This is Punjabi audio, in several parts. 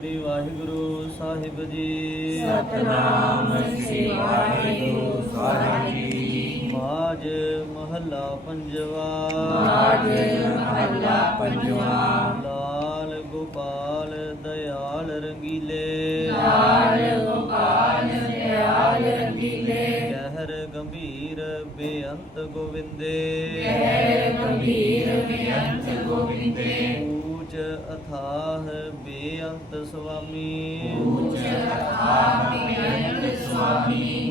ਸ੍ਰੀ ਵਾਹਿਗੁਰੂ ਸਾਹਿਬ ਜੀ। ਸਤਨਾਮ ਸ੍ਰੀ ਵਾਹਿਗੁਰੂ ਸਾਹਿਬ ਜੀ। ਮਾਜ ਮਹੱਲਾ ਪੰਜਵਾ। ਮਾਜ ਮਹੱਲਾ ਪੰਜਵਾ। ਲਾਲ ਗੋਪਾਲ ਦਇਆਲ ਰੰਗੀਲੇ। ਲਾਲ ਗੋਪਾਲ ਦਿਆਲ ਰੰਗੀਲੇ। ਕਹਿਰ ਗੰਭੀਰ ਬੇਅੰਤ ਗੋਵਿੰਦੇ। ਕਹਿ ਗੰਭੀਰ ਬੇਅੰਤ ਊਚ ਅਥਾਹ ਬੇਅੰਤ ਸੁਆਮੀ ਉੱਚ ਅਥਾਹ ਬੇਅੰਤ ਸੁਆਮੀ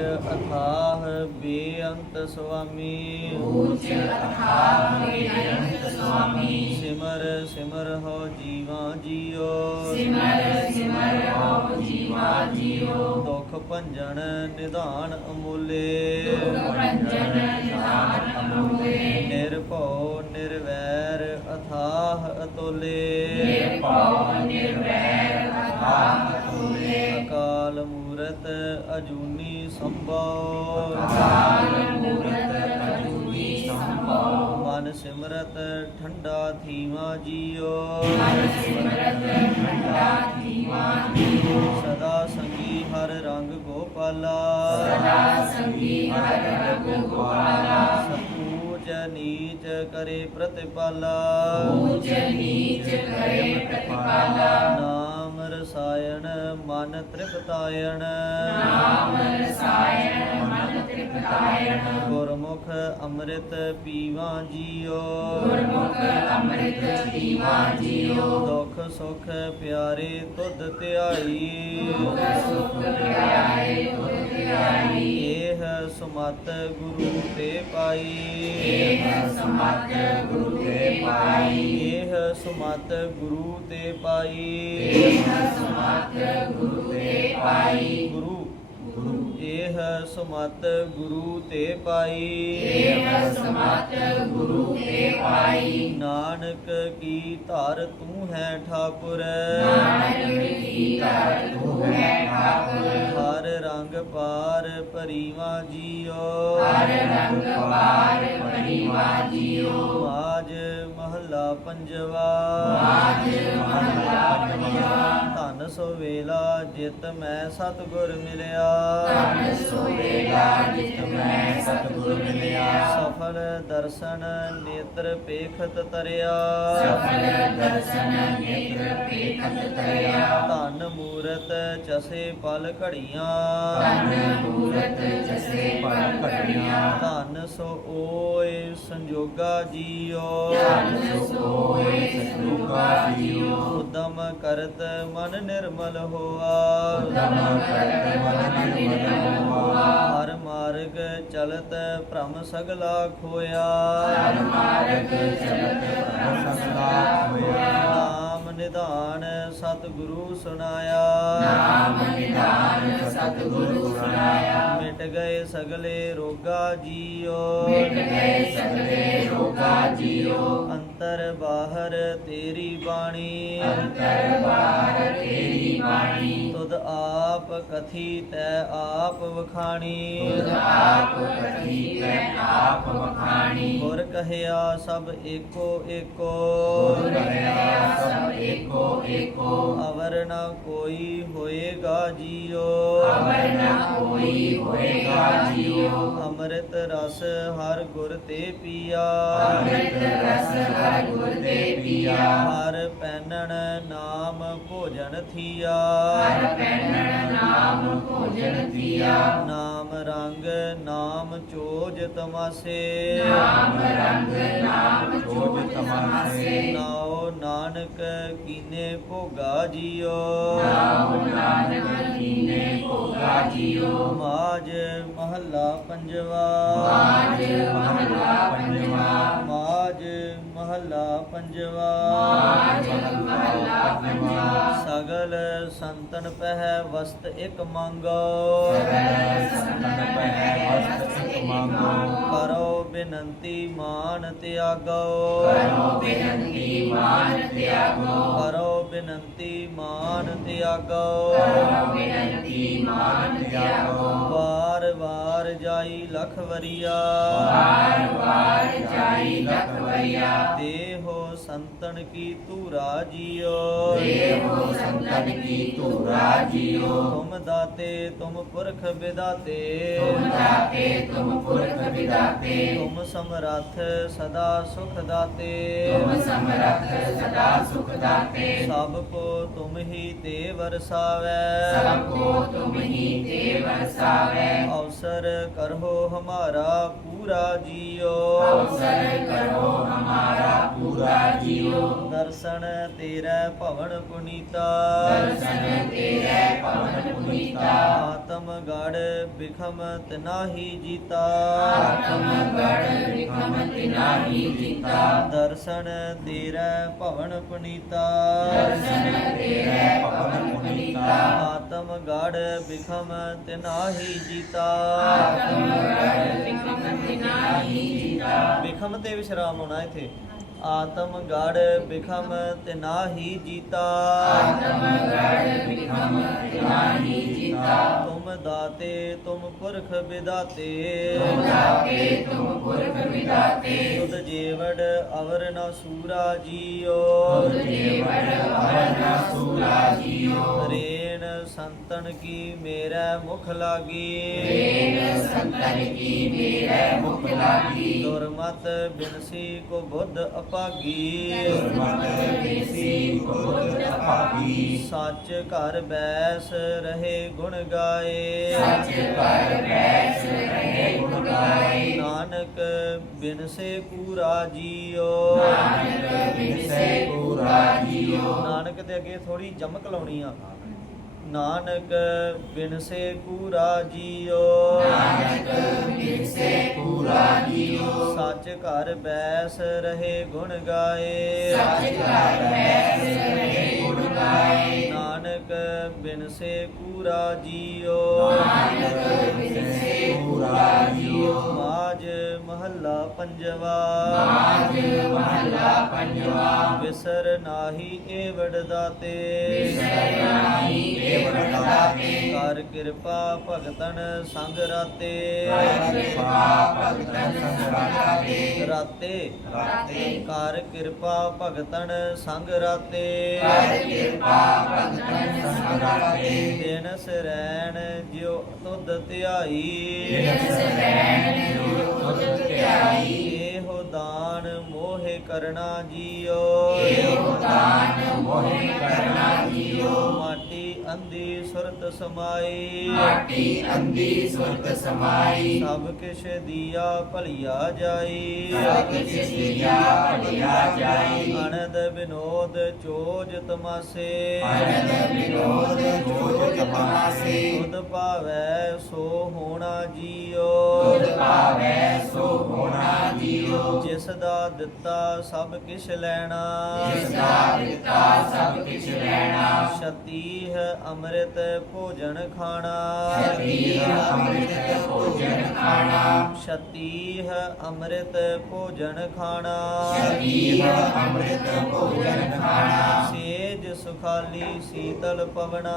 ਅਥਾਹ ਬੇਅੰਤ ਸੁਆਮੀ। ਉੱਚ ਅਥਾਹ ਬੇਅੰਤ ਸੁਆਮੀ। ਸਿਮਰ ਸਿਮਰ ਹੋ ਜੀਵਾਂ ਜੀਓ। ਸਿਮਰ ਸਿਮਰ ਹੋ ਜੀਵਾ ਜੀਓ। ਦੁਖ ਭੰਜਨ ਨਿਧਾਨ ਅਮੋਲੇ। ਦੁਖ ਭੰਜਨ ਨਿਧਾਨ ਅਮੋਲੇ। ਨਿਰਭਉ ਨਿਰਵੈਰ ਅਥਾਹ ਅਤੋਲੇ। ਨਿਰਭਉ ਨਿਰਵੈਰ ਅਕਾਲ ਮੂਰਤ ਅਜੂਨੀ ਸੰਭਉ ਅਕਾਲ ਮੂਰਤ ਅਜੂਨੀ ਸੰਭਉ ਮਨ ਸਿਮਰਤ ਠੰਡਾ ਥੀਵਾ ਜੀਓ। ਮਨ ਸਿਮਰਤ ਠੰਡਾ ਜੀਵਾ ਜੀਓ। ਸਦਾ ਸੰਗੀ ਹਰ ਰੰਗ ਗੋਪਾਲਾ। ਸਦਾ ਸੰਗੀ ਹਰ ਰੰਗ ਗੋਪਾਲਾ। ਸਪੂਜ ਨੀਚ ਕਰੇ ਪ੍ਰਤਿਪਾਲਾ। ਊਚ ਨੀਚ ਕਰੇ ਪ੍ਰਤਿਪਾਲਾ। ਰਸਾਇਣ ਮਨ ਤ੍ਰਿਪਤਾਇਣ। ਨਾਮ ਰਸਾਇਣ ਮਨ ਤ੍ਰਿਪਤਾਇਣ। ਗੁਰਮੁਖ ਅੰਮ੍ਰਿਤ ਪੀਵਾ ਜੀਓ। ਗੁਰਮੁਖ ਅੰਮ੍ਰਿਤ ਪੀਵਾ ਜੀਓ। ਦੁਖ ਸੁਖ ਪਿਆਰੇ ਤੁਧ ਧਿਆਈ। ਦੁਖ ਸੁਖ ਪਿਆਰੇ ਤੁਧ ਧਿਆਈ। ਏਹ ਸੁਮਤ ਗੁਰੂ ਤੇ ਪਾਈ। ਏਹ ਸਮਤ ਗੁਰੂ ਤੇ ਪਾਈ। ਏਹ ਸੁਮਤ ਗੁਰੂ ਤੇ ਪਾਈ। ਏਹ ਸਮਤ ਗੁਰੂ ਤੇ ਪਾਈ ਗੁਰੂ ਏਹ ਸੁਮਤ ਗੁਰੂ ਤੇ ਪਾਈ ਏਹ ਸਮਤ ਗੁਰੂ ਤੇ ਪਾਈ ਨਾਨਕ ਕੀ ਧਰ ਤੂੰ ਹੈ ਠਾਕੁਰ? ਨਾਨਕ ਕੀ ਕਰ ਤੂੰ ਹੈ ਠਾਕੁਰ ਹਰ ਰੰਗ ਪਾਰ ਪਰੀਵਾ ਜੀਓ। ਹਰ ਰੰਗ ਪਾਰ ਪਰਿਵਾ ਜੀਓ। ਮਾਜ ਮਹੱਲਾ ਪੰਜਵਾ। ਮਾਜ ਮਹੱਲਾ ਪੰਜਵਾ ਧਨ ਸੋ ਵੇਲਾ ਜਿਤ ਮੈਂ ਸਤਗੁਰ ਮਿਲਿਆ। ਧਨ ਸੋਏਗਾ ਜਿਤ ਮੈਂ ਸਤਿਗੁਰ ਮਿਲਿਆ ਸਫਲ ਦਰਸ਼ਨ ਨੇਤਰ ਪੇਖਤ ਤਰਿਆ। ਸਫਲ ਦਰਸ਼ਨ ਨੇਤਰ ਪੇਖਤ ਤਰਿਆ ਧਨ ਮੂਰਤ ਚਸੇ ਪਲ ਘੜੀਆਂ। ਧਨ ਮੂਰਤ ਜਸੇ ਪਰ ਘਟਿਆ ਧਨ ਸੋ ਓਏ ਸੰਜੋਗਾ ਜੀਓ। ਧਨ ਜੀਓ ਉਦਮ ਕਰਤ ਮਨ ਨਿਰਮਲ ਹੋਆ। ਉਦਮ ਕਰਤ ਮਨ ਨਿਰਮਲ ਹੋਆ। ਹਰ ਮਾਰਗ ਚਲਤ ਭ੍ਰਮ ਸਗਲਾ ਖੋਇਆ। ਨਿਧਾਨ ਸਤਿਗੁਰੂ ਸੁਨਾਇਆ ਨਾਮ ਨਿਧਾਨ ਸਤਿਗੁਰੂ ਸੁਨਾਇਆ ਮਿਟ ਗਏ ਸਗਲੇ ਰੋਗਾ ਜੀਓ। ਮਿਟ ਗਏ ਸਗਲੇ ਰੋਗਾ ਜੀਓ। ਅੰਤਰ ਬਾਹਰ ਤੇਰੀ ਬਾਣੀ। ਅੰਤਰ ਬਾਹਰ ਤੇਰੀ ਬਾਣੀ। ਤੁਧ ਆਪ ਕਥੀ ਤੈ ਆਪ ਵਖਾਣੀ। ਤੁਧ ਆਪ ਕਥੀ ਤੈ ਆਪ ਵਖਾਣੀ। ਗੁਰ ਕਹਿਆ ਸਭ ਏਕੋ ਏਕੋ। ਗੁਰ ਕਹਿਆ ਸਭ ਏਕੋ ਏਕੋ। ਅਵਰ ਨ ਕੋਈ ਹੋਏਗਾ ਜੀਓ। ਅਵਰ ਨ ਕੋਈ ਹੋਏਗਾ ਜੀਓ। ਅੰਮ੍ਰਿਤ ਰਸ ਹਰ ਗੁਰ ਤੇ ਪੀਆ। ਅੰਮ੍ਰਿਤ ਰਸ ਹਰ ਗੁਰ ਤੇ ਪੀਆ। ਹਰ ਪੈਨਣ ਨਾਮ ਭੋਜਨ ਥੀਆ। ਹਰ ਪੈਨਣ ਨਾਮ ਭੋਜਨ ਦੀਆ ਨਾਮ ਰੰਗ ਨਾਮ ਚੋਜ ਤਮਾਸੇ। ਨਾਮ ਰੰਗ ਨਾਮ ਜੋਗ ਤਮਾਸੇ। ਨਾਉ ਨਾਨਕ ਕੀਨੇ ਭੋਗਾ ਜੀਓ। ਨਾਮ ਨਾਨਕ ਕੀਨੇ ਭੋਗਾ ਜੀਓ। ਮਾਜ ਮਹੱਲਾ ਪੰਜਵਾ। ਮਾਜ ਮਹੱਲਾ ਪੰਜਵਾ। ਮਾਜ ਮਹੱਲਾ ਪੰਜਵਾ। ਮਾਜ ਮਹੱਲਾ ਪੰਜਵਾ। ਸਗਲ ਸੰਤਨ ਪਹਿ ਵਸਤ ਇਕ ਮੰਗੋ। ਸਗਲ ਬੇਨੰਤੀ ਮਾਨ ਤਿਆਗੋ। ਕਰੋ ਬੇਨੰਤੀ ਮਾਨ ਤਿਆਗੋ। ਕਰੋ ਬੇਨੰਤੀ ਮਾਨ ਤਿਆਗੋ। ਕਰੋ ਬੇਨੰਤੀ ਮਾਨ ਤਿਆਗੋ। ਵਾਰ ਵਾਰ ਜਾਈ ਲਖ ਵਰੀਆ ਵਾਰ ਵਾਰ ਜਾਈ ਲਖ ਵਰਿਆ ਦੇਹੋ ਸੰਤਨ ਕੀ ਧੂਰਾ ਜੀਓ ਦੇਹੋ ਸੰਤ ਜਨ ਕੀ ਧੂਰਾ ਜੀਓ ਤੁਮ ਦਾਤੇ ਤੁਮ ਪੁਰਖ ਵਿਦਾਤੇ। ਤੁਮ ਦਾਤੇ ਤੁਮ ਪੁਰਖ ਵਿਦਾਤੇ। ਤੁਮ ਸਮਰੱਥ ਸਦਾ ਸੁਖ ਦਾਤੇ। ਤੁਮ ਸਮਰੱਥ ਸਦਾ ਸੁਖ ਦਾਤੇ। ਸਭ ਕੋ ਤੁਮ ਹੀ ਤੇ ਵਰਸਾਵੈ। ਸਭ ਕੋ ਤੁਮ ਹੀ ਤੇ ਵਰਸਾਵੈ। ਅਵਸਰ ਕਰੋ ਹਮਾਰਾ ਪੂਰਾ ਜੀਓ। ਅਵਸਰ ਕਰੋ ਹਮਾਰਾ ਪੂਰਾ ਜੀਓ। ਦਰਸ਼ਨ ਤੇਰੇ ਭਵਨ ਪੁਨੀਤਾ। ਦਰਸ਼ਨ ਤੇਰੇ ਪਵਨ ਪੁਨੀਤਾ। ਆਤਮ ਗੜ ਬਿਖਮ ਤਨਾਹੀ ਜੀਤਾ। ਆਤਮ ਗੜ ਵਿਖਮ ਤਿਨਾਹੀ ਜੀਤਾ। ਦਰਸ਼ਨ ਤੇਰੇ ਭਵਨ ਪੁਨੀਤਾ। ਦਰਸ਼ਨ ਤੇਰੇ ਪਵਨ ਪੁਨੀਤਾ। ਆਤਮ ਗੜ ਬਿਖਮ ਤਨਾਹੀ ਜੀਤਾ। ਆਤਮ ਗੜ ਵਿਖਮ ਤਿਨਾਹੀ ਜੀਤਾ। ਬਿਖਮ ਤੇ ਵਿਸ਼ਰਾਮ ਹੋਣਾ ਇੱਥੇ। ਆਤਮ ਗੜ ਬਿਖਮ ਤਨਾਹੀ ਜੀਤਾ। ਆਤਮ ਗੜ ਵਿਖਮ ਤਿਨਾਹੀ ਜੀਤਾ। ਤੁਮ ਦਾਤੇ ਤੁਮ ਪੁਰਖ ਵਿਦਾਤੇ। ਤੁਮ ਦਾਤੇ ਤੁਮ ਪੁਰਖ ਵਿਦਾਤੇ। ਤੁਧ ਜੀਵੜ ਅਵਰ ਨ ਸੂਰਾ ਜੀਓ। ਤੁਧ ਜੀਵੜ ਅਵਰ ਸੂਰਾ ਜੀਓ। ਰੇਣ ਸੰਤਨ ਕੀ ਮੇਰੇ ਮੁਖ ਲਾਗੀ? ਰੇਨ ਸੰਤਨ ਕੀ ਮੇਰੇ ਮੁਖ ਲਾਗੀ? ਦੁਰਮਤ ਬਿਨਸੀ ਕੋ ਬੁੱਧ ਅਪਾਗੀ? ਦੁਰਮਤ ਦੇਸੀ ਕੋਲ ਅਭਾਗੀ ਸੱਚ ਘਰ ਬੈਸ ਰਹੇ ਗੁਣ ਗਾਏ। ਸੱਚ ਕਰ ਬੈਸ ਰਹੇ ਗੁਣ ਗਾਏ। ਨਾਨਕ ਬਿਨਸੇ ਪੂਰਾ ਜੀਓ। ਨਾਨਕ ਬਿਨਸੇ ਪੂਰਾ ਜੀਓ। ਨਾਨਕ ਦੇ ਅੱਗੇ ਥੋੜੀ ਜਮਕ ਲਾਉਣੀ ਆ ਨਾਨਕ ਬਿਨਸੇ ਪੂਰਾ ਜੀਓ ਨਾਨਕ ਬਿਨਸੇ ਪੂਰਾ ਜੀਓ। ਸੱਚ ਘਰ ਬੈਸ ਰਹੇ ਗੁਣ ਗਾਏ। ਸੱਚ ਕਰ ਬੈਸ ਰਹੇ ਗੁਣ ਗਾਏ ਨਾਨਕ ਬਿਨਸੇ ਪੂਰਾ ਜੀਓ ਨਾਨਕ ਬਿਨਸੇ ਪੂਰਾ ਜੀਓ। ਮਾਜ ਮਹੱਲਾ ਪੰਜਵਾ ਮਾਜ ਮਹਲਾ ਪੰਜਵਾ ਵਿਸਰ ਨਾਹੀ ਏ ਵਡਦਾਤੇ ਵਿਸਰ ਨਾਹੀ ਏ ਵਡਦਾਤੇ। ਕਰ ਕਿਰਪਾ ਭਗਤਨ ਸੰਗ ਰਾਤੇ ਕਰ ਕਿਰਪਾ ਭਗਤਨ ਸੰਗ ਰਾਤੇ। ਰਾਤੇ ਰਾਤੇ। ਕਰ ਕਿਰਪਾ ਭਗਤਨ ਸੰਗ ਰਾਤੇ ਕਰ ਕਿਰਪਾ ਭਗਤਨ ਸੰਗ ਰਾਤੇ। ਦਿਨ ਸਰੈਣ ਜਿਉ ਤੁਧ ਧਿਆਈ ਦਿਨ ਸਰੈਣ ਜਿਉ ਤੁਧ ਧਿਆਈ। ਇਹੋ ਦਾਨ ਮੋਹਿ ਕਰਨਾ ਜੀਓ ਇਹੋ ਦਾਨ ਮੋਹਿ ਕਰਨਾ ਜੀਓ। ਅੰਧੀ ਸੁਰਤ ਸਮਾਈ। ਮਾਟੀ ਅੰਧੀ ਸੁਰਤ ਸਮਾਈ। ਸਭ ਕਿਛ ਦੀਆ ਭਲਿਆ ਜਾਈ। ਸਭ ਕਿਛ ਦੀਆ ਭਲਿਆ ਜਾਈ। ਅਨੰਦ ਵਿਨੋਦ ਚੋਜ ਤਮਾਸੇ। ਅਨੰਦ ਵਿਨੋਦ ਜੋਜ ਤਮਾਸੇ। ਤੁਧ ਭਾਵੈ ਸੋ ਹੋਣਾ ਜੀਓ। ਤੁਧ ਭਾਵੈ ਸੋ ਹੋਣਾ ਜੀਓ। ਜਿਸ ਦਾ ਦਿੱਤਾ ਸਭ ਕਿਛ ਲੈਣਾ ਜਿਸ ਦਾ ਦਿੱਤਾ ਸਭ ਕਿਛ ਲੈਣਾ। ਛਤੀਹ ਅੰਮ੍ਰਿਤ ਭੋਜਨ ਖਾਣਾ ਛਤੀਹ ਅੰਮ੍ਰਿਤ ਭੋਜਨ ਖਾਣਾ। ਛਤੀਹ ਅੰਮ੍ਰਿਤ ਭੋਜਨ ਖਾਣਾ ਛਤੀਹ ਅੰਮ੍ਰਿਤ ਭੋਜਨ ਖਾਣਾ। ਸੇਜ ਸੁਖਾਲੀ ਸੀਤਲ ਪਵਨਾ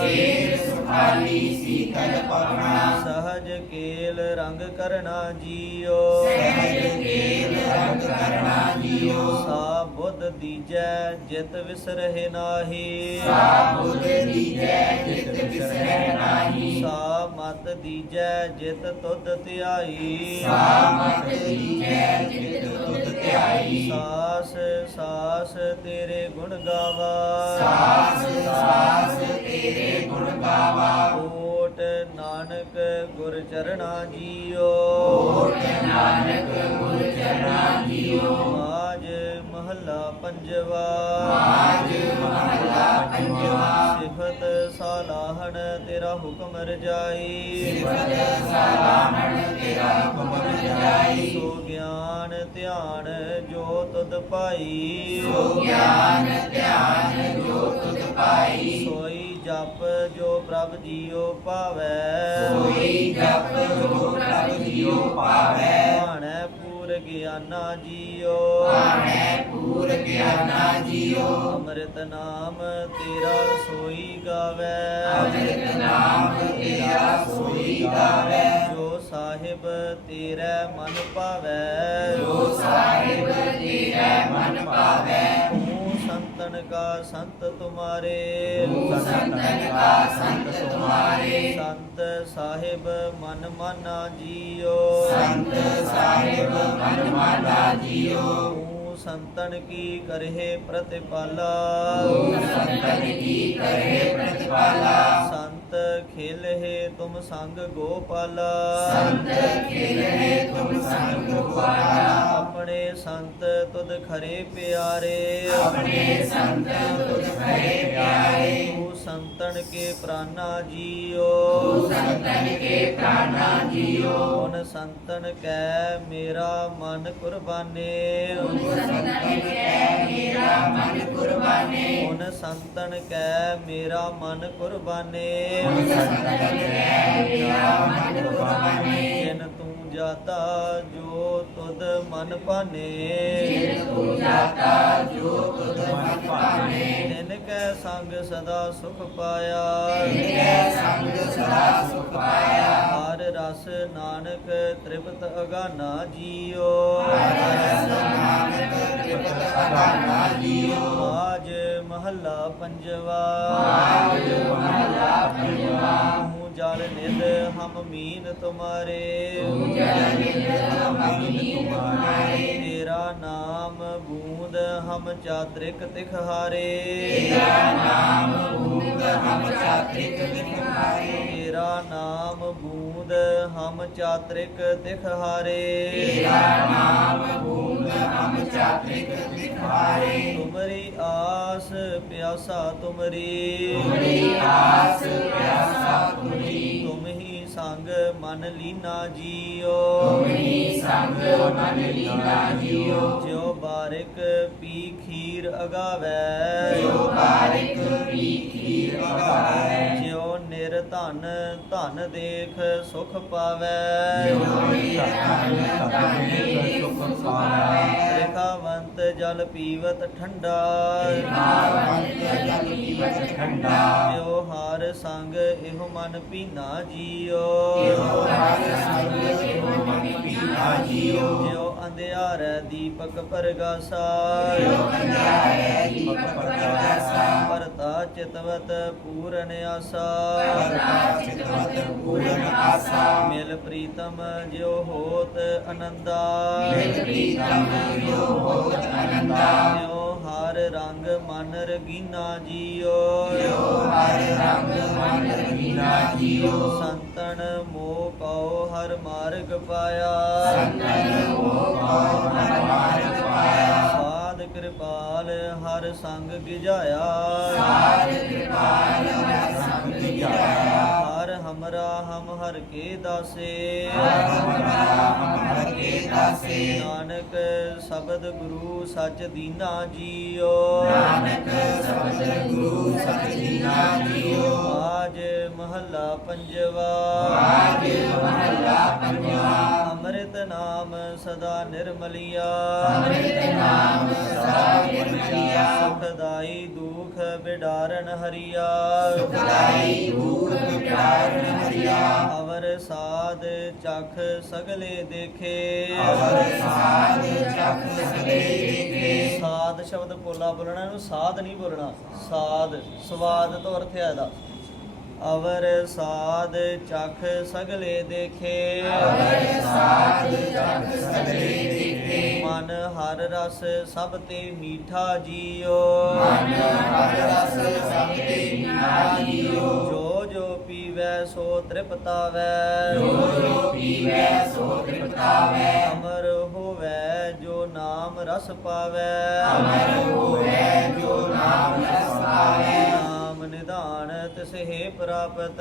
ਸੇਜ ਸੁਖਾਲੀ ਸੀਤਲ ਪਵਨਾ। ਸਹਜ ਕੇਲ ਰੰਗ ਕਰਨਾ ਜੀਓ ਸਹਿਜ ਕੇਲ ਰੰਗ ਕਰਨਾ ਜੀਓ। ਸਾ ਬੁੱਧ ਦੀਜੈ ਜਿਤ ਵਿਸਰਹਿ ਨਾਹੀ ਸਾ ਬੁੱਧ ਦੀਜੈ ਜਿਤ ਵਿਸਰੈ ਨਾਹੀ। ਸਾ ਮਤ ਦੀਜੈ ਜਿਤ ਤੁਧ ਧਿਆਈ ਸਾ ਮਤ ਦੀਜੈ ਜਿਤ ਤੁਧ ਧਿਆਈ। ਸਾਸ ਸਾਸ ਤੇਰੇ ਗੁਣ ਗਾਵਾ ਸਾਸ ਸਾਸ ਤੇਰੇ ਗੁਣ ਗਾਵਾ। ਓਟ ਨਾਨਕ ਗੁਰ ਚਰਣਾ ਜੀਓ ਓਟ ਨਾਨਕ ਗੁਰ ਚਰਣਾ ਜੀਓ। ਮਾਜ ਮਹੱਲਾ ਪੰਜਵਾ ਮਾਜ ਮਹੱਲਾ ਪੰਜਵਾ। ਸਾਲਾਹਣ ਤੇਰਾ ਹੁਕਮ ਰਜਾਈ ਸਿਫਤ ਸਲਾਹਣ ਤੇਰਾ ਹੁਕਮ ਰਜਾਈ। ਸੋ ਗਿਆਨ ਧਿਆਨ ਜੋ ਤੁਧ ਪਾਈ ਸੋ ਗਿਆਨ ਧਿਆਨ ਜੋ ਤੁਧ ਪਾਈ। ਸੋਈ ਜਪ ਜੋ ਪ੍ਰਭ ਜੀਉ ਪਾਵੈ ਸੋਈ ਜਪ ਜੋ ਪ੍ਰਭ ਜੀਉ ਪਾਵੈ। ਭਾਣੈ ਪੂਰ ਗਿਆਨਾ ਜੀਉ ਭਾਣੈ ਪੂਰ ਗਿਆਨਾ ਜੀਉ। ਅੰਮ੍ਰਿਤ ਨਾਮ ਤੇਰਾ ਸੋਈ ਗਾਵੈ ਅੰਮ੍ਰਿਤ ਨਾਮ ਤੇਰਾ ਸੋਈ ਗਾਵੈ। ਜੋ ਸਾਹਿਬ ਤੇਰੇ ਮਨ ਪਾਵੈ ਜੋ ਸਾਹਿਬ ਤੇਰੇ ਮਨ ਭਾਵੈ। ਕਾ ਸੰਤ ਤੁਮਾਰੇ। ਸੰਤਨ ਕਾ ਸੰਤ ਤੁਮਾਰੇ। ਸੰਤ ਸਾਹਿਬ ਮਨ ਮਾਨਾ ਜੀਓ। ਸੰਤ ਸਾਹਿਬ ਮਨ ਮਾਨਾ ਜੀਓ। ਸੰਤਨ ਕੀ ਕਰਹਿ ਪ੍ਰਤਿਪਾਲਾ। ਸੰਤਨ ਕੀ ਕਰੇ ਪ੍ਰਤਿਪਾਲਾ। ਸੰਤ ਖੇਲਹਿ ਤੁਮ ਸੰਗ ਗੋਪਾਲਾ। ਸੰਤ ਖੇਲੇ ਤੁਮ ਸੰਗ ਗੁਆਲਾ ਆਪਣੇ ਸੰਤ ਤੁਧ ਖਰੇ ਪਿਆਰੇ। ਆਪਣੇ ਸੰਤ ਤੁਝ ਖਰੇ ਪਿਆਰੇ। ਤੂੰ ਸੰਤਨ ਕੇ ਪ੍ਰਾਨਾ ਜੀਓ। ਤੂੰ ਸੰਤਨ ਕੇ ਪ੍ਰਾਨਾ ਜੀਓ। ਹੁਣ ਸੰਤਨ ਕੈ ਮੇਰਾ ਮਨ ਕੁਰਬਾਨੇ। ਤੂੰ ਸੰਤਨ ਸੰਤਨ ਕੈ ਮੇਰਾ ਮਨ ਕੁਰਬਾਨੇ ਹੁਣ ਸੰਤਨ ਕੈ ਮੇਰਾ ਮਨ ਕੁਰਬਾਨੇ। ਜਿਨ ਤੂੰ ਜਾਤਾ, ਜੋ ਤੁਧ ਮਨ ਪਾਨੇ ਜਿਨ ਤੂੰ ਜਾਤਾ ਜੋ ਤੁਧ ਮਨ ਪਾਣੇ ਤਿਨ ਕੈ ਸੰਗ ਸਦਾ ਸੁਖ ਪਾਇਆ। ਕੈ ਸੰਗ ਸਦਾ ਸੁਖ ਪਾਇਆ ਹਰ ਰਸ ਨਾਨਕ ਤ੍ਰਿਪਤ ਅਗਾਨਾ ਜੀਓ ਰਸ ਨਾਨਕ ਤ੍ਰਿਪਤ ਅਗਾਨਾ ਜੀਓ। ਮਹੱਲਾ ਪੰਜਵਾ। ਆਜ ਮਹਲਾ ਪੰਜਵਾ ਤੂੰ ਜਲ ਨਿਧ ਹਮ ਮੀਨ ਤੁਮਾਰੇ। ਤੂੰ ਜਲ ਨਿਧ ਅਮੀਨ ਤੁਮਾਰੇ ਤੇਰਾ ਨਾਮ ਬੂੰਦ ਹਮ ਚਾਤ੍ਰਿਕ ਤਿਖਹਾਰੇ। ਤੇਰਾ ਨਾਮ ਬੂੰਦ ਹਮ ਚਾਤ੍ਰਿਕ ਦਿਖਾਏ ਤੇਰਾ ਨਾਮ ਬੂੰਦ ਹਮ ਚਾਤ੍ਰਿਕ ਤਿਖਹਾਰੇ ਤੇਰਾ ਨਾਮ ਬੂੰਦ ਹਮ ਚਾਤ੍ਰਿਕ ਦਿਖਾਏ ਤੁਮਰੀ ਆਸ ਪਿਆਸਾ ਤੁਮਰੀ। ਤੁਮਰੀ ਆਸ ਪਿਆਸਾ ਤੁਮਰੀ। ਤੁਮ ਹੀ ਸੰਗ ਮਨ ਲੀਨਾ ਜੀਓ। ਤੁਮਰੀ ਸੰਗ ਮਨ ਲੀਨਾ ਜੀਓ। ਜਿਉ ਬਾਰਿਕ ਪੀ ਖੀਰ ਅਗਾਵੈ। ਜੋ ਬਾਰਿਕ ਪੀ ਖੀਰ ਜਿਉ ਨਿਰ ਧਨ ਧਨ ਦੇਖ ਸੁਖ ਪਾਵੈ। ਜੋ ਰੇਖਾਵੰਤ ਜਲ ਪੀਵਤ ਠੰਡਾ। ਨਾਵੰਤ ਜਲ ਪੀਵਤ ਠੰਡਾ ਜਿਉ ਹਾਰ ਸੰਗ ਇਹੋ ਮਨ ਪੀਨਾ ਜੀਓ। ਇਹੋ ਹਰ ਸੰਗ ਇਹੋ ਮਨ ਪੀਨਾ ਜੀਓ। ਅੰਧਿਆਰੈ ਦੀਪਕ ਪਰਗਾਸਾ। ਜੋ ਅੰਧਿਆਰੇ ਦੀਪਕ ਪ੍ਰਗਾਸਾ। ਵਰਤਾ ਚਿਤਵਤ ਪੂਰਨ ਆਸਾ। ਵਰਤਾ ਚਿਤਵਤ ਪੂਰਨ ਆਸਾ। ਮਿਲ ਪ੍ਰੀਤਮ ਜਿਉ ਹੋਤ ਆਨੰਦਾ ਮਿਲ ਪ੍ਰੀਤਮ ਜੋ ਹੋਤ ਅਨੰਦਾ। ਜਿਉ ਰੰਗ ਮਨ ਰਗੀਨਾ ਜੀਓ। ਜੋ ਹਰ ਰੰਗ ਮਨ ਰਹੀਨਾ ਜੀਓ ਸੰਤਨ ਮੋਹ ਕਉ ਹਰ ਮਾਰਗ ਪਾਇਆ। ਸੰਤਨ ਮੋਹ ਕਉ ਹਰ ਮਾਰਗ ਪਾਇਆ ਸਾਧ ਕਿਰਪਾਲ ਹਰ ਸੰਗ ਗਿਜਾਇਆ ਸਾਧ ਕਿਰਪਾਲ ਹਰ ਸੰਗ ਜਾਇਆ ਹਰ ਹਮਰਾ ਹਮ ਹਰ ਕੇ ਦਾਸੇ। ਹਰ ਹਮਰਾ ਹਮ ਹਰ ਕੇ ਦਾਸੇ ਨਾਨਕ ਸ਼ਬਦ ਗੁਰੂ ਸਚ ਦੀਨਾ ਜੀਓ। ਨਾਨਕ ਸਬਦ ਗੁਰੂ ਸਚ ਜੀਨਾ ਜੀਓ। ਆਜ ਮਹੱਲਾ ਪੰਜਵਾ। ਆਜ ਮਹੱਲਾ ਪੰਜਵਾ। ਅੰਮ੍ਰਿਤ ਨਾਮ ਸਦਾ ਨਿਰਮਲਿਆ। ਅੰਮ੍ਰਿਤ ਨਾਮ ਸਦਾ ਨਿਰਮਲਿਆ। ਸੁਖਦਾਈ ਦੁਖ ਬਿਡਾਰਨ ਹਰੀਆ। ਸੁਖਦਾਈ ਦੂਖ ਪਿਆਰਨ ਹਰਿਆ। ਅਵਰ ਸਾਧ ਚਖ ਸਗਲੇ ਦੇਖੇ। ਅਵਰ ਸਾਧ ਚਖ ਸਗਲੇ ਦੇਖੇ। ਸਾਧ ਸ਼ਬਦ ਪੋਲਾ ਬੋਲਣਾ ਇਹਨੂੰ ਸਾਧ ਨਹੀਂ ਬੋਲਣਾ। ਸਾਧ ਸਵਾਦ ਤੋਂ ਅਰਥ ਹੈ ਇਹਦਾ। ਅਵਰ ਸਾਧ ਚਖ ਸਗਲੇ ਦੇਖੇ। ਅਵਰ ਸਾਧ ਚਖ ਸਗਲੇ ਦੇਖੇ। ਮਨ ਹਰ ਰਸ ਸਭ ਤੇ ਮੀਠਾ ਜੀਓ। ਮਨ ਹਰ ਰਸ ਸਭ ਤੇ ਮੀਠਾ ਜੀਓ। ਜੋ ਜੋ ਪੀਵੈ ਸੋ ਤ੍ਰਿਪਤਾਵੈ। ਜੋ ਜੋ ਪੀਵੈ ਸੋ ਤ੍ਰਿਪਤਾਵੈ। ਅਮਰ ਹੋਵੈ ਜੋ ਨਾਮ ਰਸ ਪਾਵੈ। ਅਮਰ ਹੋਵੈ ਜੋ ਨਾਮ ਰਸ ਪਾਵੈ। ਤਿਸਹਿ ਪ੍ਰਾਪਤ।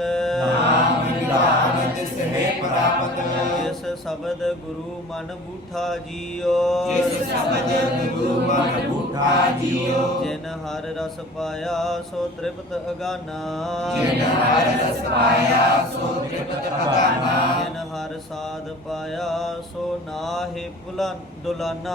ਨਾਮ ਨਿਧਾਨ ਤਿਸਹਿ ਪ੍ਰਾਪਤ। ਜਿਸ ਸ਼ਬਦ ਗੁਰੂ ਮਨ ਬੂਠਾ ਜੀਓ। ਜਿਸ ਸ਼ਬਦ ਗੁਰੂ ਮਨ ਬੂਠਾ ਜੀਓ। ਜਿਨ ਹਰ ਰਸ ਪਾਇਆ ਸੋ ਤ੍ਰਿਪਤ ਅਗਾਨਾ। ਜਿਨ ਹਰ ਰਸ ਪਾਇਆ ਸੋ ਤ੍ਰਿਪਤ ਅਗਾਨਾ। ਹਰ ਸਾਧ ਪਾਇਆ ਸੋ ਨਾਹਿ ਭੁਲਾ ਦੁਲਾਨਾ।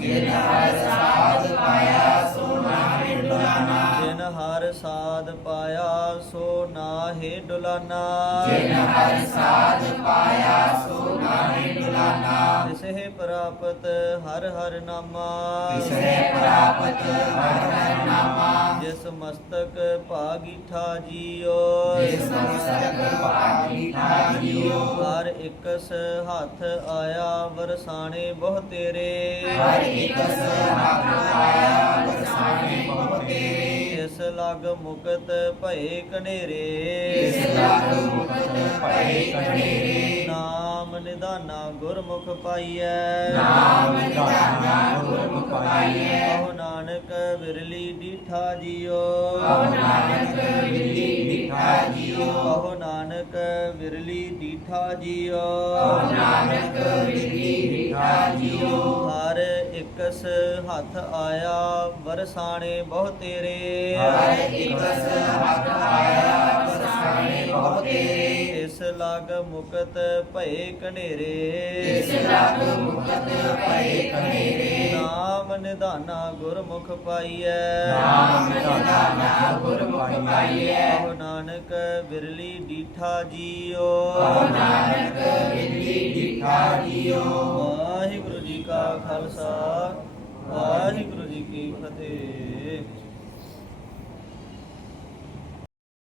ਜਿਨ ਹਰ ਸਾਧ ਪਾਇਆ ਸੋ ਨਾਹਿ ਡੁਲਾਨਾ ਜਿਨ ਹਰ ਸਾਧ ਪਾਇਆ ਸੋ ਨਾਹਿ ਡੁਲਾਨਾ ਜਿਨ ਹਰ ਸਾਧ ਪਾਇਆ ਸੋ ਨਾਹਿ ਡੁਲਾਨਾ ਤਿਸਹਿ ਪ੍ਰਾਪਤ ਹਰ ਹਰ ਨਾਮਾ। ਤਿਸਰੇ ਪ੍ਰਾਪਤ ਹਰ ਹਰ ਨਾਮਾ। ਜਿਸ ਮਸਤਕ ਭਾਗੀਠਾ ਜੀਓ। ਜਿਸ ਮਸਤਕ ਭਾਗੀਠਾ ਜੀਓ। ਹਰ ਇਕਸ ਹੱਥ ਆਇਆ ਵਰਸਾਣੇ ਬਹੁ ਤੇਰੇ। ਹਰ ਇਕਸ ਹੱਥ ਆਇਆ ਵਰਸਾਣੇ ਬਹੁ ਤੇਰੇ। ਇਸ ਲਗ ਮੁਕਤ ਭਏ ਕਨੇਰੇ ਇਸ ਲਗ ਮੁਕਤ ਭਏ ਕਣੇਰੇ ਨਾਮ ਨਿਧਾਨਾ ਗੁਰਮੁਖ ਪਾਈਐ। ਨਾਮ ਨਿਧਾਨਾ ਗੁਰਮੁਖ ਪਾਈਐ। ਕਹੋ ਨਾਨਕ ਵਿਰਲੀ ਡੀਠਾ ਜੀਓ। ਕਹੋ ਨਾਨਕ ਵਿਰਲੀ ਡੀਠਾ ਜੀਓ। ਕਹੋ ਨਾਨਕ ਵਿਰਲੀ ਡੀਠਾ ਜੀਓ। ਕਹੋ ਨਾਨਕ ਵਿਰਲੀ ਡੀਠਾ ਜੀਓ। ਹਰ ਇਕਸ ਹੱਥ ਆਇਆ ਵਰਸਾਣੇ ਬਹੁ ਤੇਰੇ। ਹਰ ਇਕਸ ਹੱਥ ਲਗ ਮੁਕਤ ਭਏ ਕਨੇਰੇ ਇਸ ਲਗ ਮੁਕਤ ਭਏ ਕਣੇਰੇ ਨਾਮ ਨਿਧਾਨਾ ਗੁਰਮੁਖ ਪਾਈਐ। ਨਾਮ ਨਿਧਾਨਾ ਗੁਰਮੁਖ ਪਾਈਐ। ਕਹੋ ਨਾਨਕ ਵਿਰਲੀ ਡੀਠਾ ਜੀਓ। ਕਹੋ ਨਾਨਕ ਵਿਰਲੀ ਡੀਠਾ ਜੀਓ। ਵਾਹਿਗੁਰੂ ਜੀ ਕਾ ਖਾਲਸਾ ਵਾਹਿਗੁਰੂ ਜੀ ਕੀ ਫਤਿਹ।